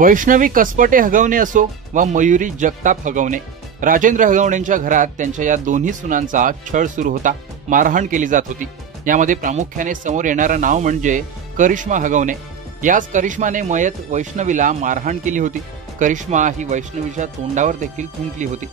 वैष्णवी कसपटे हगवणे असो व मयुरी जगताप हगवणे, राजेंद्र हगवणेंच्या घरात त्यांच्या या दोन्ही सुनांचा छळ सुरू होता, मारहाण केली जात होती। यामध्ये प्रामुख्याने समोर येणारं नाव म्हणजे करिश्मा हगवणे। याच करिश्माने मयत वैष्णवीला मारहाण केली होती। करिश्मा ही वैष्णवीच्या तोंडावर देखील थुंकली होती,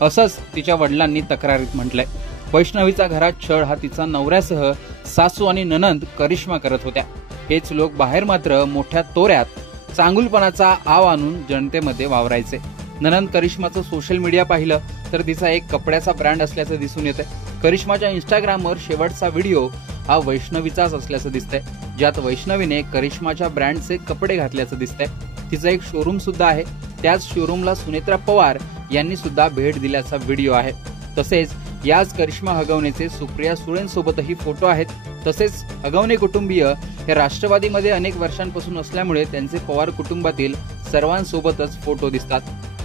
असंच तिच्या वडिलांनी तक्रारीत म्हटलंय। वैष्णवीचा घरात छळ हा तिचा नवऱ्यासह सासू आणि ननंद करिश्मा करत होत्या। हेच लोक बाहेर मात्र मोठ्या तोऱ्यात चांगुलपणाचा आव आणून जनतेमध्ये वावरायचे। ननंद करिश्माचं सोशल मीडिया पाहिलं तर तिचा एक कपड्याचा ब्रँड असल्याचं दिसून येतंय। करिश्माच्या इंस्टाग्रामवर शेवटचा व्हिडिओ हा वैष्णवीचाच असल्याचं दिसतंय, ज्यात वैष्णवीने करिश्माच्या ब्रँडचे कपडे घातल्याचं दिसतंय। तिचं एक शोरूम सुद्धा आहे, त्याच शोरूमला सुनेत्रा पवार यांनी सुद्धा भेट दिल्याचा व्हिडिओ आहे। तसेच याच करिश्मा हगवणेचे सुप्रिया सुळेंसोबतही फोटो आहेत। तसेच हगवणे कुटुंबीय हे राष्ट्रवादीमध्ये अनेक वर्षांपासून असल्यामुळे त्यांचे पवार कुटुंबातील सर्वांसोबतच फोटो दिसतात।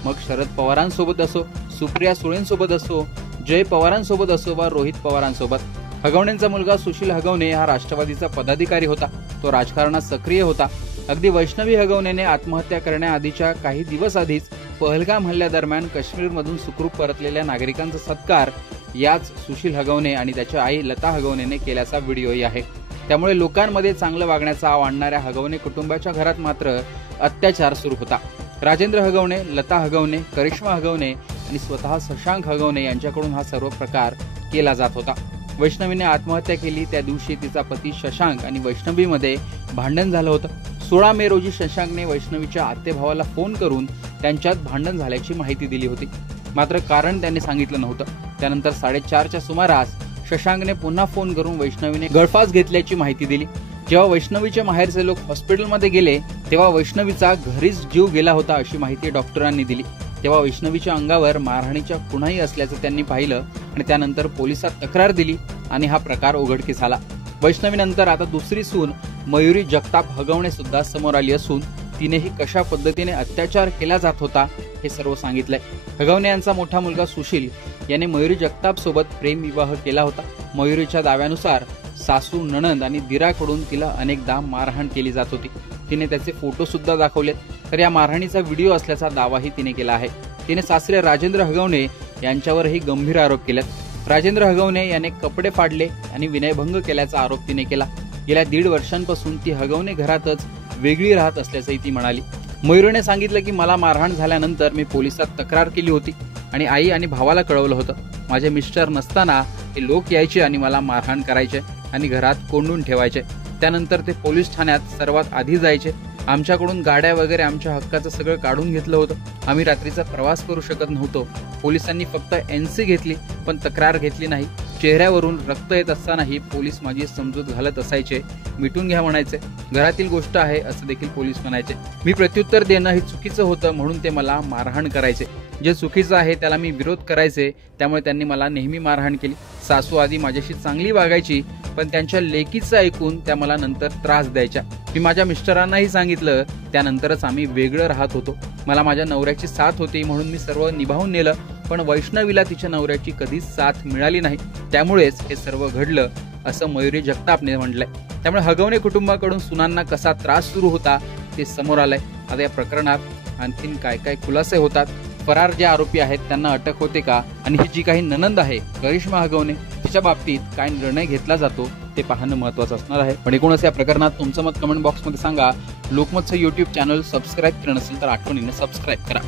मग शरद पवारांसोबत असो, सुप्रिया सुळेंसोबत असो, जय पवारांसोबत असो वा रोहित पवारांसोबत। हगवणेंचा मुलगा सुशील हगवणे हा राष्ट्रवादीचा पदाधिकारी होता, तो राजकारणात सक्रिय होता। अगदी वैष्णवी हगवणेने आत्महत्या करण्याआधीच्या काही दिवस आधीच पहलगाम हल्ल्यादरम्यान काश्मीरमधून सुखरूप परतलेल्या नागरिकांचा सत्कार याच सुशील हगवणे आणि त्याच्या आई लता हगवणेने केल्याचा व्हिडिओही आहे। त्यामुळे लोकांमध्ये चांगलं वागण्याचा आव आणणाऱ्या हगवणे कुटुंबाच्या घरात मात्र अत्याचार सुरू होता। राजेंद्र हगवणे, लता हगवणे, करिश्मा हगवणे आणि स्वतः शशांक हगवणे यांच्याकडून हा सर्व प्रकार केला जात होता। वैष्णवीने आत्महत्या केली त्या दिवशी तिचा पती शशांक आणि वैष्णवीमध्ये भांडण झालं होतं। 16 मे रोजी शशांकने वैष्णवीच्या आत्तेभावाला फोन करून त्यांच्यात भांडण झाल्याची माहिती दिली होती, मात्र कारण त्यांनी सांगितलं नव्हतं। त्यानंतर 4:30च्या सुमारास शशांकने पुन्हा फोन करून वैष्णवीने गळफास घेतल्याची माहिती दिली। जेव्हा वैष्णवीचे माहेरचे लोक हॉस्पिटलमध्ये गेले तेव्हा वैष्णवीचा घरीच जीव गेला होता अशी माहिती डॉक्टरांनी दिली। तेव्हा वैष्णवीच्या अंगावर मारहाणीच्या खुणाही असल्याचं त्यांनी पाहिलं आणि त्यानंतर पोलिसात तक्रार दिली आणि हा प्रकार उघडकीस आला। वैष्णवीनंतर आता दुसरी सून मयुरी जगताप हगवणे सुद्धा समोर आली असून तिनेही कशा पद्धतीने अत्याचार केला जात होता हे सर्व सांगितलंय। हगवणे यांचा मोठा मुलगा सुशील याने मयुरी जगताप सोबत प्रेम विवाह केला होता। मयुरीच्या दाव्यानुसार सासू, ननंद आणि दिराकडून तिला अनेकदा मारहाण केली जात होती। तिने त्याचे फोटो सुद्धा दाखवलेत, तर या मारहाणीचा व्हिडिओ असल्याचा दावाही तिने केला आहे। तिने सासरे राजेंद्र हगवणे यांच्यावरही गंभीर आरोप केलेत। राजेंद्र हगवणे याने कपडे फाडले आणि विनयभंग केल्याचा आरोप तिने केला। गेल्या 1.5 वर्षांपासून ती हगवणे घरातच वेगळी राहत असल्याचंही ती म्हणाली। मयुरीने सांगितलं की मला मारहाण झाल्यानंतर मी पोलिसात तक्रार केली होती आणि आई आणि भावाला कळवलं होतं। माझे मिस्टर नसताना हे लोक यायचे आणि मला मारहाण करायचे आणि घरात कोंडून ठेवायचे। त्यानंतर ते पोलीस ठाण्यात सर्वात आधी जायचे। आमच्याकडून गाड्या वगैरे आमच्या हक्काचं सगळं काढून घेतलं होतं। आम्ही रात्रीचा प्रवास करू शकत नव्हतो। पोलिसांनी फक्त एनसी घेतली पण तक्रार घेतली नाही। चेहऱ्यावरून रक्त येत असतानाही पोलीस माझी समजूत घालत असायचे, मिटून घ्या म्हणायचे। घरातील गोष्ट आहे असं देखील पोलीस म्हणायचे। मी प्रत्युत्तर देणं हे चुकीचं होतं म्हणून ते मला मारहाण करायचे। जे चुकीचं आहे त्याला मी विरोध करायचे, त्यामुळे त्यांनी मला नेहमी मारहाण केली। सासू आधी माझ्याशी चांगली वागायची पण त्यांच्या लेकीचं ऐकून त्या मला नंतर त्रास द्यायच्या। मी माझ्या मिस्टरांनाही सांगितलं, त्यानंतरच आम्ही वेगळं राहत होतो। मला माझ्या नवऱ्याची साथ होती म्हणून मी सर्व निभावून नेलं, पण वैष्णवीला तिच्या नवऱ्याची कधीच साथ मिळाली नाही, त्यामुळेच हे सर्व घडलं असं मयुरी जगतापने म्हटलंय। त्यामुळे हगवणे कुटुंबाकडून सुनांना कसा त्रास सुरू होता ते समोर आलंय। आता या प्रकरणात आणखीन काय काय खुलासे होतात, फरार जे आरोपी आहेत त्यांना अटक होते का, आणि ही जी काही ननंद आहे करिश्मा हगवणे तिच्या बाबतीत काय निर्णय घेतला जातो ते पाहणं महत्त्वाचं असणार आहे। पण एकूणच या प्रकरणात तुमचं मत कमेंट बॉक्समध्ये सांगा। लोकमतचं YouTube चॅनल सबस्क्राईब केलं नसेल तर आठवणीने सबस्क्राईब करा।